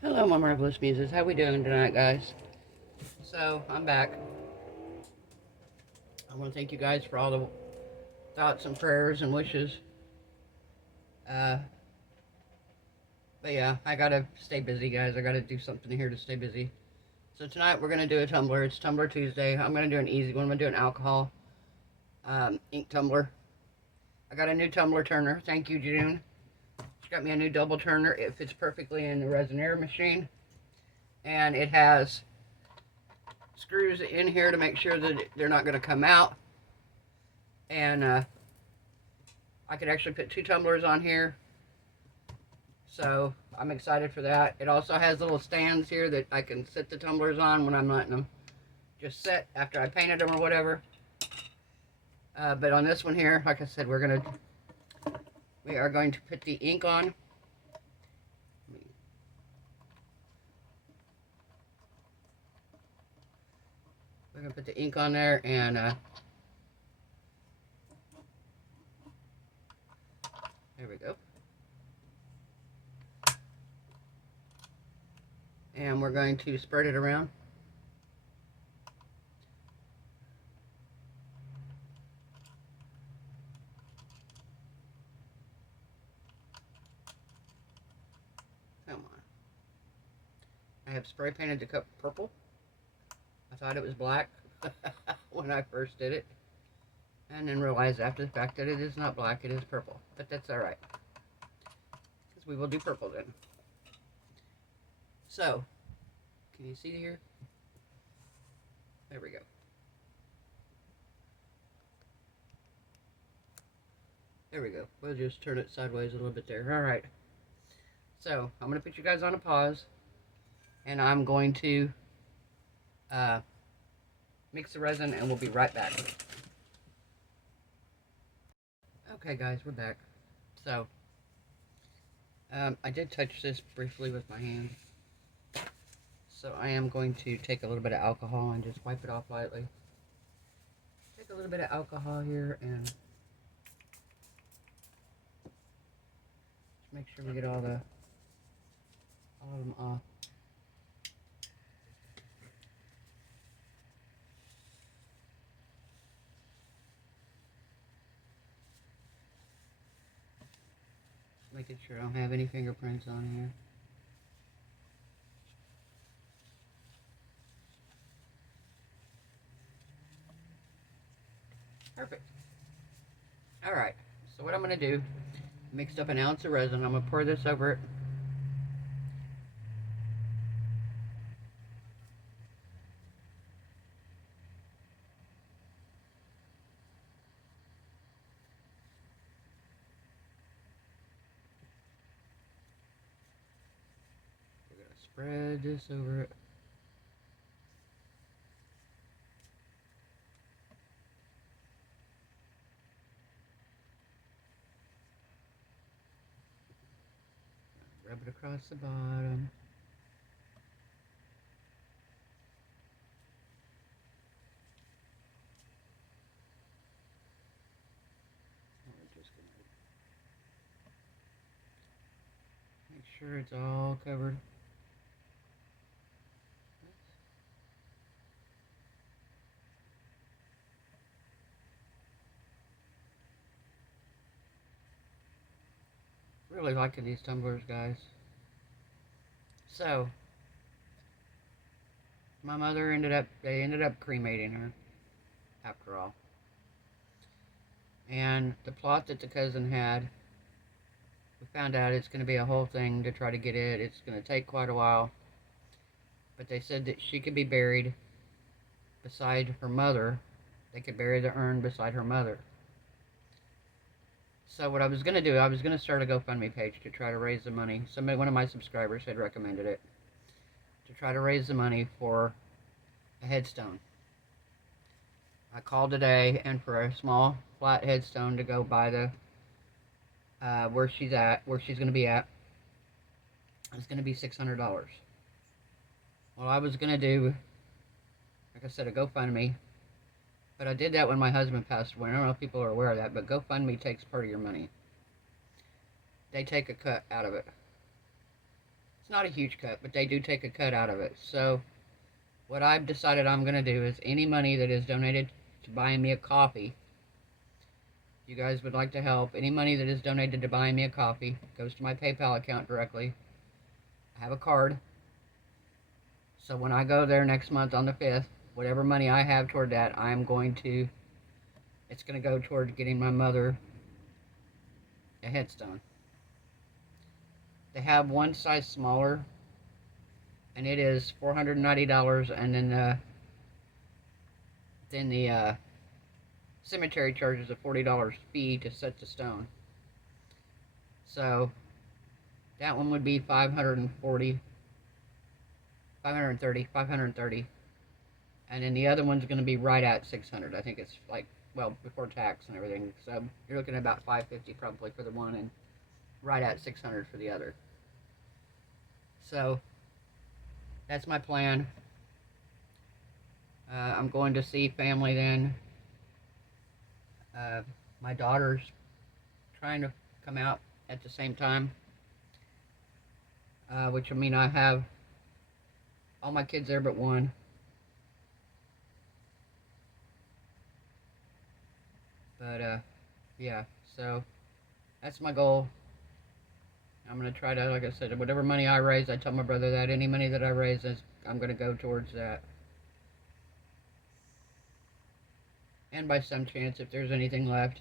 Hello, my marvelous muses. How we doing tonight, guys? So I'm back. I want to thank you guys for all the thoughts and prayers and wishes. Uh, but yeah, I gotta stay busy, guys. I gotta do something here to stay busy. So tonight we're gonna do a tumbler. It's Tumbler Tuesday. I'm gonna do an easy one. I'm gonna do an alcohol ink tumbler. I got a new tumbler turner. Thank you, June. She got me a new double turner. It fits perfectly in the Resiners machine, and it has screws in here to make sure that they're not gonna come out. And I could actually put 2 tumblers on here, so I'm excited for that. It also has little stands here that I can sit the tumblers on when I'm letting them just sit after I painted them or whatever. But on this one here, like I said, we are going to put the ink on. We're going to put the ink on there, and there we go. And we're going to spread it around. Come on. I have spray painted the cup purple. I thought it was black when I first did it, and then realized after the fact that it is not black, it is purple. But that's alright, because we will do purple then. So, can you see here? There we go. There we go. We'll just turn it sideways a little bit there. Alright. So, I'm going to put you guys on a pause, and I'm going to mix the resin, and we'll be right back. Okay, guys, we're back. So, I did touch this briefly with my hand. So I am going to take a little bit of alcohol and just wipe it off lightly. Take a little bit of alcohol here and just make sure we get all of them off. Making sure I don't have any fingerprints on here. Perfect. Alright, so what I'm going to do, mixed up an ounce of resin. I'm going to pour this over it. We're going to spread this over it. Rub it across the bottom. We're just going to make sure it's all covered. Really liking these tumblers, guys. So, my mother they ended up cremating her, after all. And the plot that the cousin had, we found out it's going to be a whole thing to try to get it. It's going to take quite a while. But they said that she could be buried beside her mother. They could bury the urn beside her mother. So what I was going to do, I was going to start a GoFundMe page to try to raise the money. One of my subscribers had recommended it. To try to raise the money for a headstone. I called today, and for a small flat headstone to go by the where she's going to be at, it's going to be $600. Well, I was going to do, like I said, a GoFundMe. But I did that when my husband passed away. I don't know if people are aware of that, but GoFundMe takes part of your money. They take a cut out of it. It's not a huge cut, but they do take a cut out of it. So what I've decided I'm going to do is any money that is donated to buying me a coffee, if you guys would like to help, any money that is donated to buying me a coffee goes to my PayPal account directly. I have a card. So when I go there next month on the 5th, whatever money I have toward that, it's going to go toward getting my mother a headstone. They have one size smaller, and it is $490, and then the cemetery charges a $40 fee to set the stone. So that one would be $530, and then the other one's going to be right at $600. I think it's like, well, before tax and everything. So you're looking at about $550 probably for the one, and right at $600 for the other. So that's my plan. I'm going to see family then. My daughter's trying to come out at the same time, which will mean I have all my kids there but one. But yeah, so that's my goal. I'm going to try to, like I said, whatever money I raise, I tell my brother that any money that I raise, I'm going to go towards that. And by some chance, if there's anything left,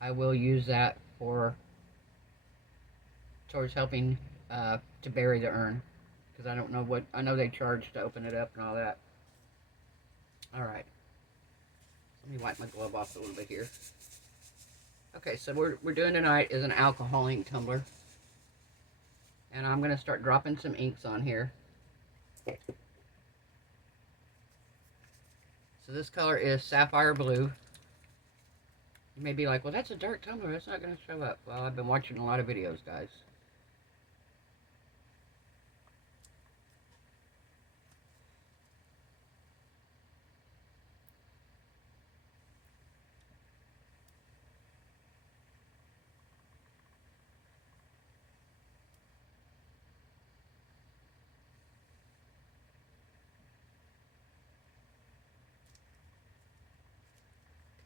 I will use that towards helping to bury the urn. Because I don't know I know they charge to open it up and all that. Alright. Let me wipe my glove off a little bit here. Okay, so we're doing tonight is an alcohol ink tumbler. And I'm going to start dropping some inks on here. So this color is Sapphire Blue. You may be like, well, that's a dark tumbler. That's not going to show up. Well, I've been watching a lot of videos, guys.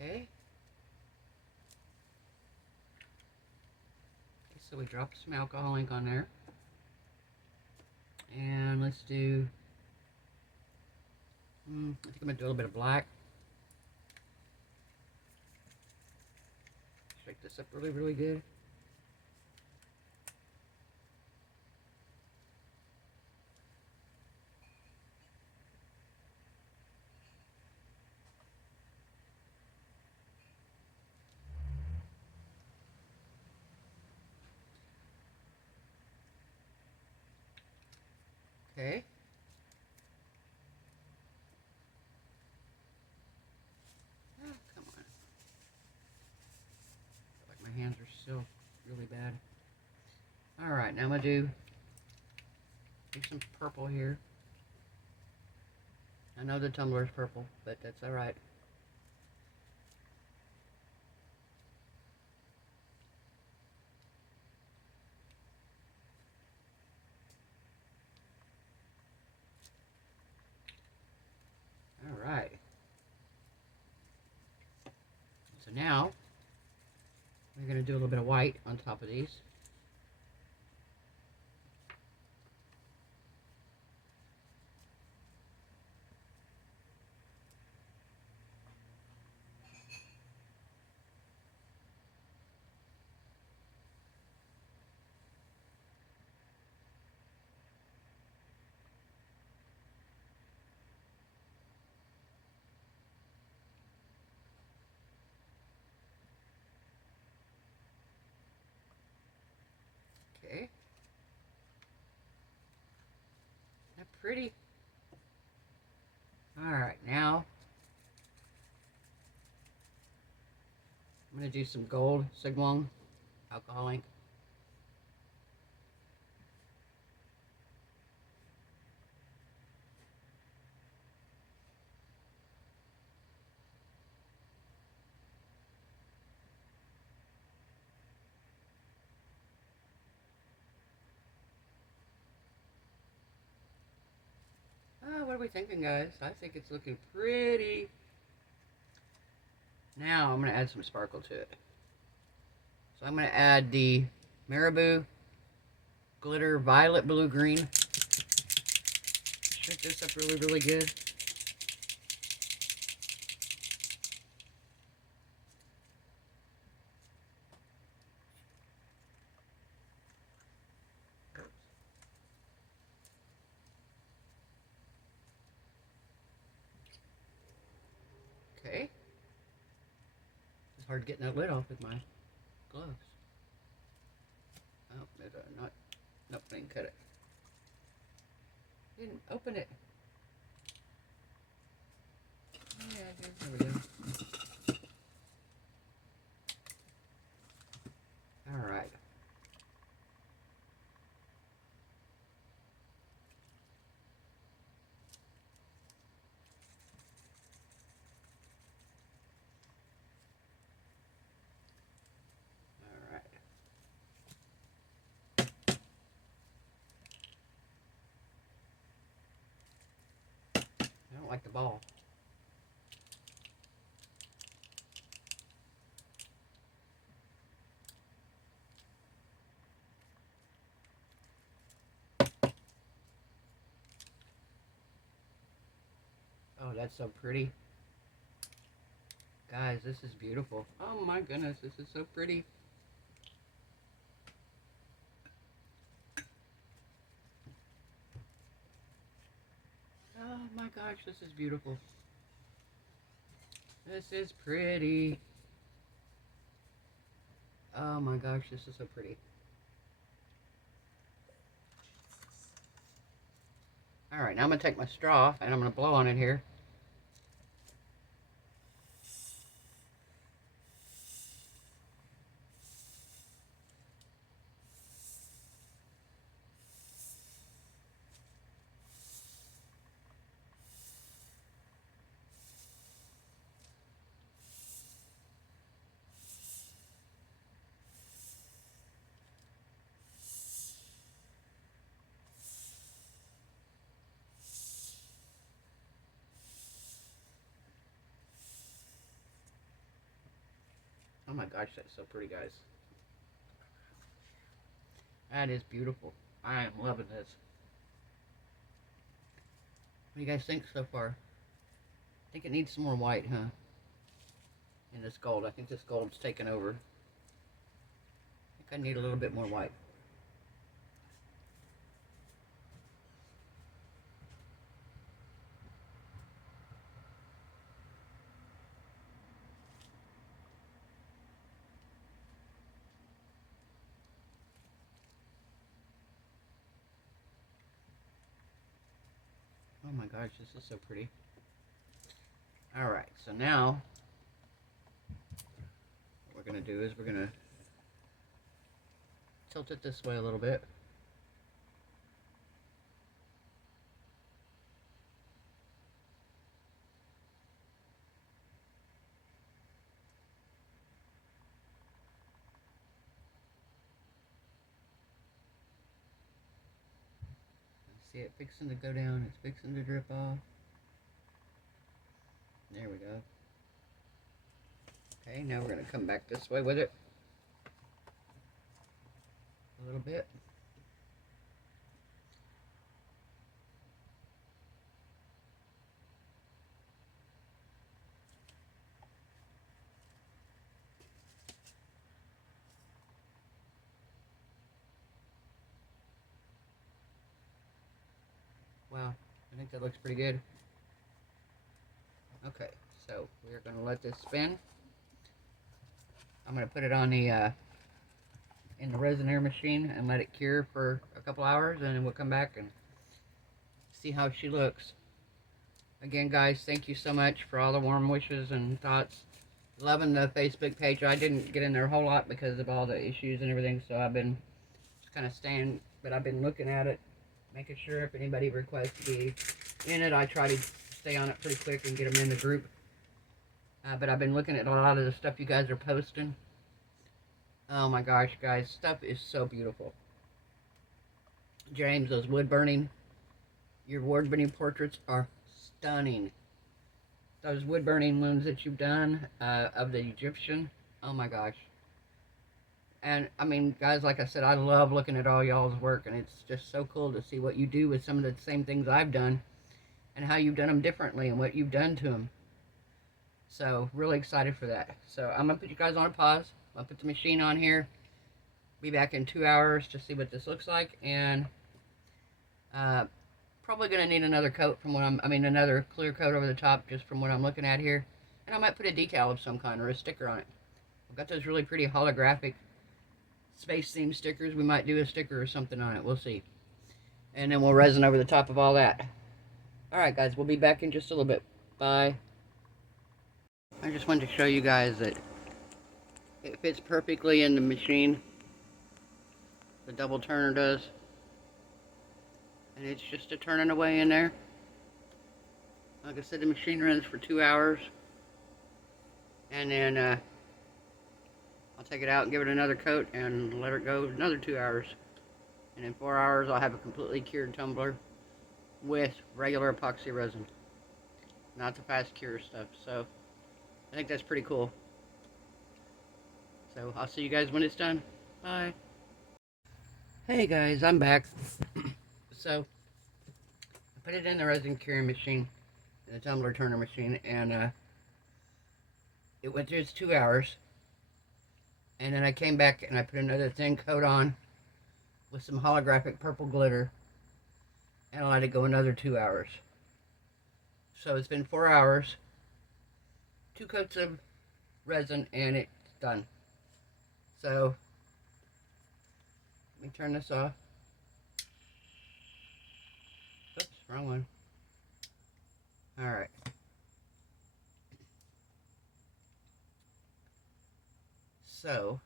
Okay. So we dropped some alcohol ink on there. And let's do, I think I'm going to do a little bit of black. Shake this up really, really good. Okay. Oh, come on. I feel like my hands are still really bad. Alright, now I'm going to do some purple here. I know the tumbler is purple, but that's alright. Alright. So now, we're going to do a little bit of white on top of these. Okay. Isn't that pretty? Alright, now I'm going to do some gold Sigmund alcohol ink. are we thinking, guys? I think it's looking pretty. Now I'm going to add some sparkle to it. So I'm going to add the Marabou Glitter Violet Blue Green. Shake this up really, really good. Okay. It's hard getting that lid off with my gloves. Oh, not. Nope, I didn't cut it. Didn't open it. Yeah, there we go. All right. All right. I don't like the ball. Oh, that's so pretty. Guys, this is beautiful. Oh my goodness, this is so pretty. Oh my gosh, this is beautiful. This is pretty. Oh my gosh, this is so pretty. Alright, now I'm going to take my straw and I'm going to blow on it here. Oh my gosh, that's so pretty, guys. That is beautiful. I am loving this. What do you guys think so far? I think it needs some more white, huh? In this gold. I think this gold's taken over. I think I need a little bit more white. Oh my gosh, this is so pretty. Alright, so now what we're going to do is we're going to tilt it this way a little bit. See it fixing to go down, it's fixing to drip off. There we go. Okay, now we're going to come back this way with it. A little bit. Wow, I think that looks pretty good. Okay, so we're going to let this spin. I'm going to put it on the in the Resiners machine and let it cure for a couple hours, and then we'll come back and see how she looks. Again, guys, thank you so much for all the warm wishes and thoughts. Loving the Facebook page. I didn't get in there a whole lot because of all the issues and everything, so I've been just kind of staying, but I've been looking at it, making sure if anybody requests to be in it, I try to stay on it pretty quick and get them in the group. But I've been looking at a lot of the stuff you guys are posting. Oh my gosh, guys, stuff is so beautiful. James, those wood burning Your wood burning portraits are stunning. Those wood burning ones that you've done of the Egyptian, oh my gosh. And I mean, guys, like I said, I love looking at all y'all's work, and it's just so cool to see what you do with some of the same things I've done and how you've done them differently and what you've done to them. So, really excited for that. So, I'm going to put you guys on a pause. I'll put the machine on here. Be back in 2 hours to see what this looks like, and probably going to need another coat from what another clear coat over the top just from what I'm looking at here. And I might put a decal of some kind or a sticker on it. I've got those really pretty holographic space theme stickers. We might do a sticker or something on it. We'll see. And then we'll resin over the top of all that. Alright guys, we'll be back in just a little bit. Bye. I just wanted to show you guys that it fits perfectly in the machine. The double turner does. And it's just a turning away in there. Like I said, the machine runs for 2 hours. And then I'll take it out and give it another coat and let it go another 2 hours. And in 4 hours I'll have a completely cured tumbler with regular epoxy resin. Not the fast cure stuff. So I think that's pretty cool. So I'll see you guys when it's done. Bye. Hey guys, I'm back. So I put it in the resin curing machine, in the tumbler turner machine, and it went through its 2 hours. And then I came back and I put another thin coat on with some holographic purple glitter, and I let it go another 2 hours. So it's been 4 hours, 2 coats of resin, and it's done. So let me turn this off. Oops, wrong one. Alright. So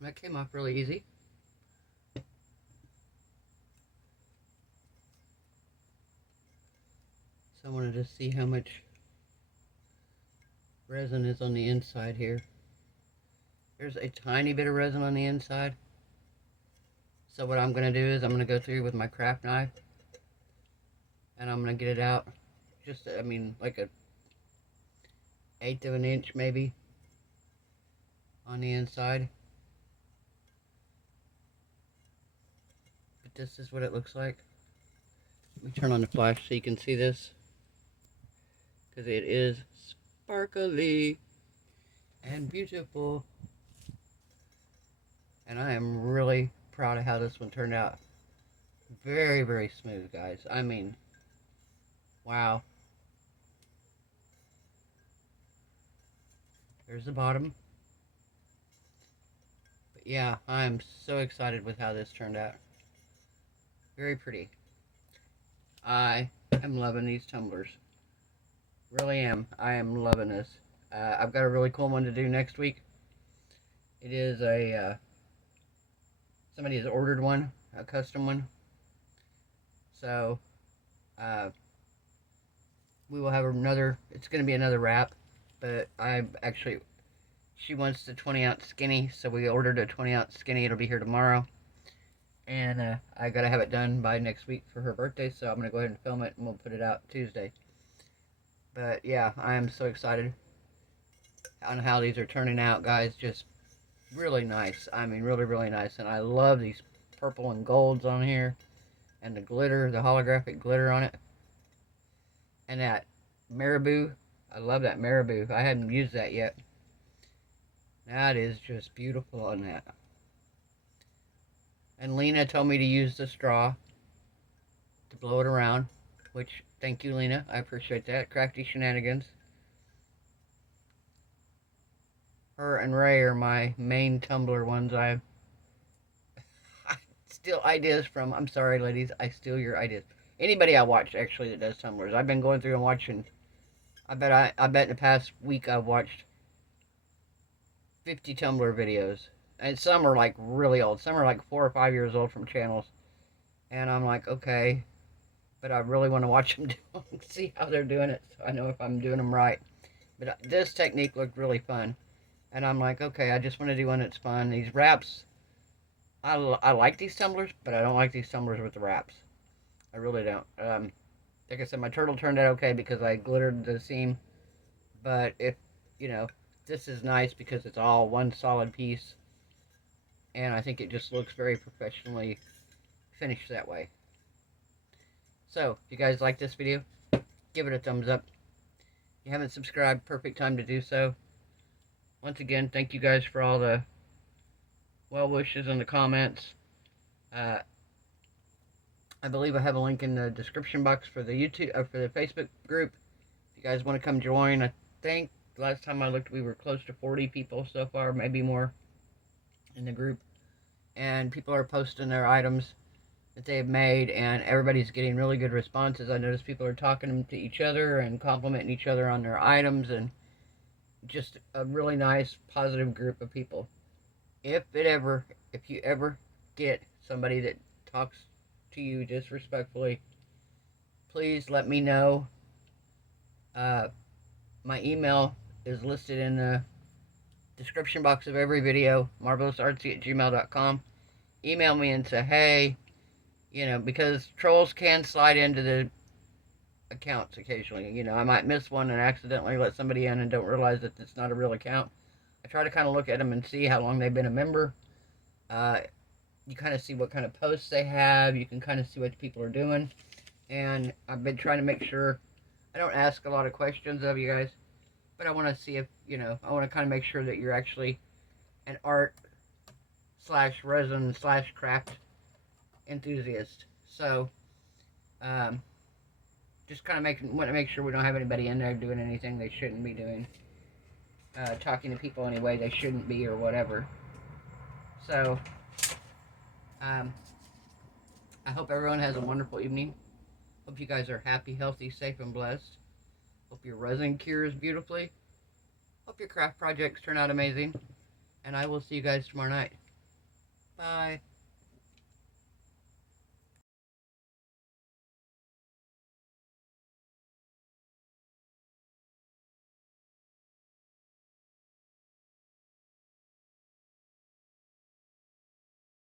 that came off really easy. So I wanted to see how much resin is on the inside here. There's a tiny bit of resin on the inside. So what I'm going to do is I'm going to go through with my craft knife and I'm going to get it out. Just, like a 1/8 of an inch maybe on the inside. But this is what it looks like. Let me turn on the flash so you can see this, because it is sparkly and beautiful. And I am really proud of how this one turned out. Very, very smooth, guys. I mean, wow. There's the bottom. But yeah, I am so excited with how this turned out. Very pretty. I am loving these tumblers. Really am. I am loving this. I've got a really cool one to do next week. It is a somebody has ordered one, a custom one. So we will have another. It's going to be another wrap, but she wants the 20-ounce skinny, so we ordered a 20-ounce skinny. It'll be here tomorrow. And I got to have it done by next week for her birthday, so I'm going to go ahead and film it, and we'll put it out Tuesday. But yeah, I am so excited on how these are turning out, guys. Just really nice. I mean, really, really nice. And I love these purple and golds on here. And the glitter, the holographic glitter on it. And that marabou. I love that marabou. I haven't used that yet. That is just beautiful on that. And Lena told me to use the straw to blow it around, which, thank you, Lena. I appreciate that. Crafty Shenanigans. Her and Ray are my main tumbler ones. I steal ideas from. I'm sorry, ladies. I steal your ideas. Anybody I watch, actually, that does tumblers. I've been going through and watching. I bet in the past week I've watched 50 tumbler videos. And some are like really old. Some are like 4 or 5 years old from channels. And I'm like, okay. But I really want to watch them do them, see how they're doing it, so I know if I'm doing them right. But this technique looked really fun. And I'm like, okay, I just want to do one that's fun. These wraps, I like these tumblers, but I don't like these tumblers with the wraps. I really don't. Like I said, my turtle turned out okay because I glittered the seam. But if, you know, this is nice because it's all one solid piece. And I think it just looks very professionally finished that way. So, if you guys like this video, give it a thumbs up. If you haven't subscribed, perfect time to do so. Once again, thank you guys for all the well wishes in the comments. I believe I have a link in the description box for the YouTube for the Facebook group. If you guys want to come join, I think last time I looked we were close to 40 people so far, maybe more, in the group. And people are posting their items that they have made, and everybody's getting really good responses. I noticed people are talking to each other and complimenting each other on their items, and just a really nice, positive group of people. If you ever get somebody that talks to you disrespectfully, please let me know. My email is listed in the description box of every video, MarvelousArtzy@gmail.com. Email me and say, hey, because trolls can slide into the accounts occasionally. I might miss one and accidentally let somebody in and don't realize that it's not a real account. I try to kind of look at them and see how long they've been a member. You kind of see what kind of posts they have. You can kind of see what people are doing. And I've been trying to make sure I don't ask a lot of questions of you guys, but I want to see if, I want to kind of make sure that you're actually an art / resin / craft enthusiast. So, just kind of want to make sure we don't have anybody in there doing anything they shouldn't be doing. Talking to people any way they shouldn't be or whatever. So, I hope everyone has a wonderful evening. Hope you guys are happy, healthy, safe, and blessed. Hope your resin cures beautifully. Hope your craft projects turn out amazing. And I will see you guys tomorrow night. Bye.